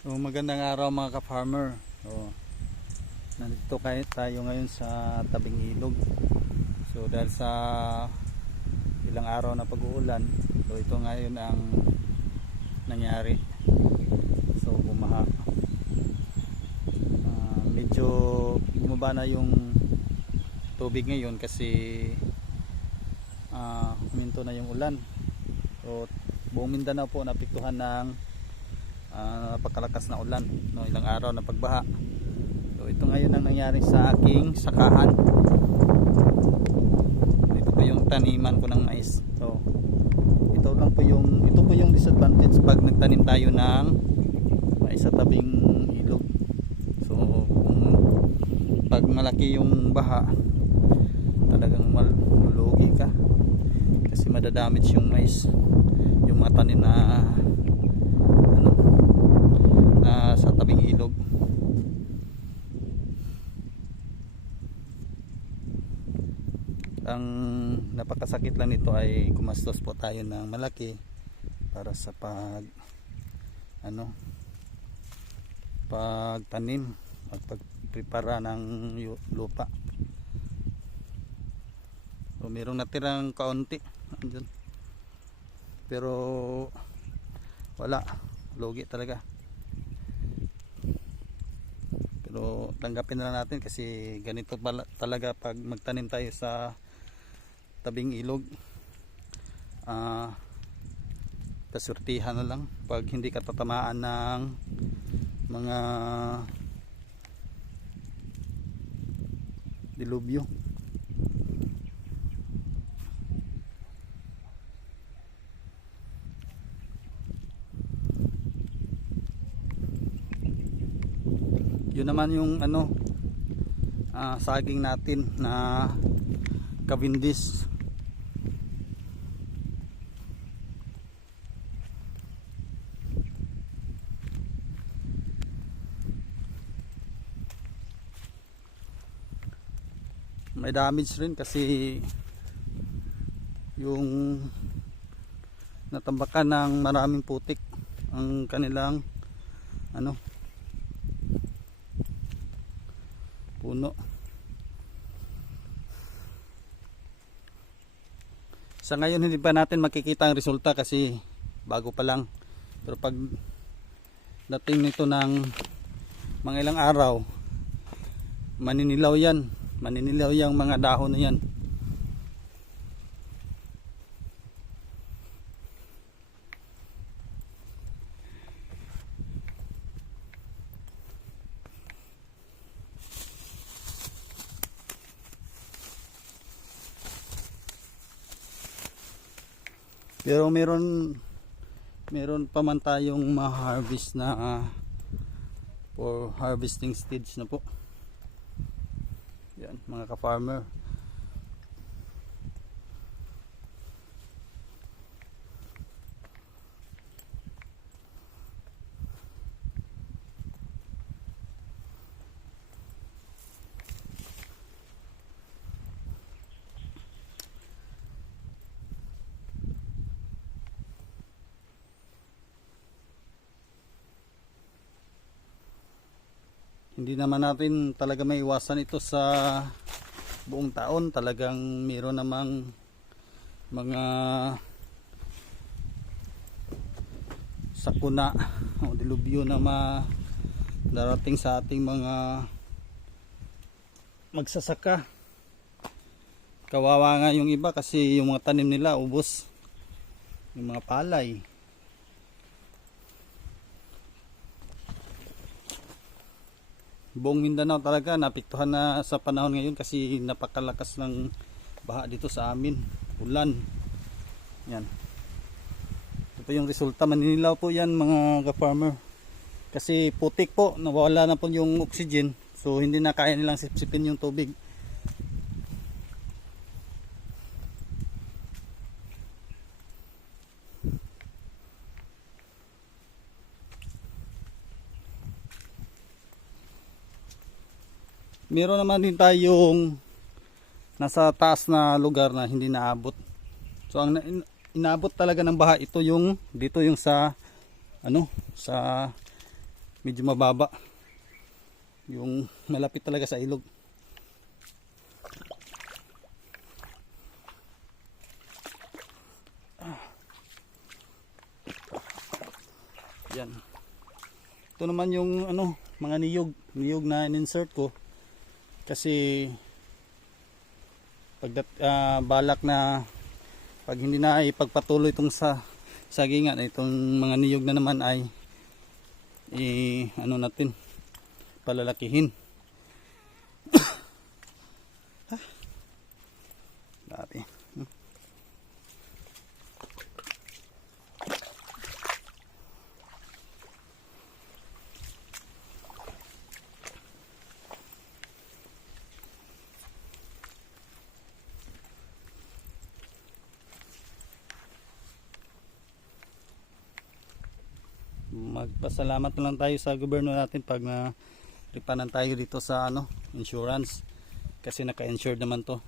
So, magandang araw mga ka-farmer. So, nandito kayo tayo ngayon sa tabing ilog. So dahil sa ilang araw na pag-uulan, so ito ngayon ang nangyari. So bumaha. Ah, medyo bumaba na yung tubig ngayon kasi ah, huminto na yung ulan. So buong Mindanao po napiktuhan ng ah, napakalakas na ulan no? Ilang araw na pagbaha. So ito ngayon ang nangyari sa aking sakahan. Ito po yung taniman ko ng mais. So ito lang po yung ito po yung disadvantage pag nagtanim tayo ng mais sa tabing ilog. So kung pag malaki yung baha talagang mal malulugi ka. Kasi madadamage yung mais yung mga tanim na ano na sa tabing ilog ang napakasakit lang nito ay kumastos po tayo ng malaki para sa pag ano pagtanim at pagprepara ng lupa. So merong natirang kaunti andyan. Pero wala. Logi talaga. Pero tanggapin na natin kasi ganito talaga pag magtanim tayo sa tabing ilog. Ah kasurtihan na lang pag hindi ka tatamaan ng mga dilubyo. Yun naman yung ano ah, saging natin na Cavendish may damage rin kasi yung natambakan ng maraming putik ang kanilang ano puno. Sa ngayon hindi pa natin makikita ang resulta kasi bago pa lang. Pero pag dating nito ng mga ilang araw maninilaw yan maninilaw yung mga dahon na yan Pero meron meron pa man tayong ma-harvest na ah, for harvesting stage na po. Yan, mga ka-farmer. Hindi naman natin talaga may iwasan ito sa buong taon. Talagang mayroon namang mga sakuna o dilubyo na ma darating sa ating mga magsasaka. Kawawa nga yung iba kasi yung mga tanim nila ubos. Yung mga palay. Buong Mindanao talaga napiktuhan na sa panahon ngayon kasi napakalakas ng baha dito sa amin. Ulan. Yan. Ito yung resulta. Maninilaw po yan mga ka-farmer. Kasi putik po nawala na po yung oxygen. So hindi na kaya nilang sipsipin yung tubig meron naman din tayong nasa taas na lugar na hindi naabot. So ang na- in- inaabot talaga ng baha ito yung dito yung sa ano sa medyo mababa. Yung malapit talaga sa ilog. Yan. Ito naman yung ano mga niyog. Niyog na in-insert ko kasi pagdat ah, balak na pag hindi na ipagpatuloy itong sa sagingan itong mga niyog na naman ay i ano natin palalakihin magpasalamat na lang tayo sa gobyerno natin pag na ripanan tayo dito sa ano insurance. Kasi naka-insured naman to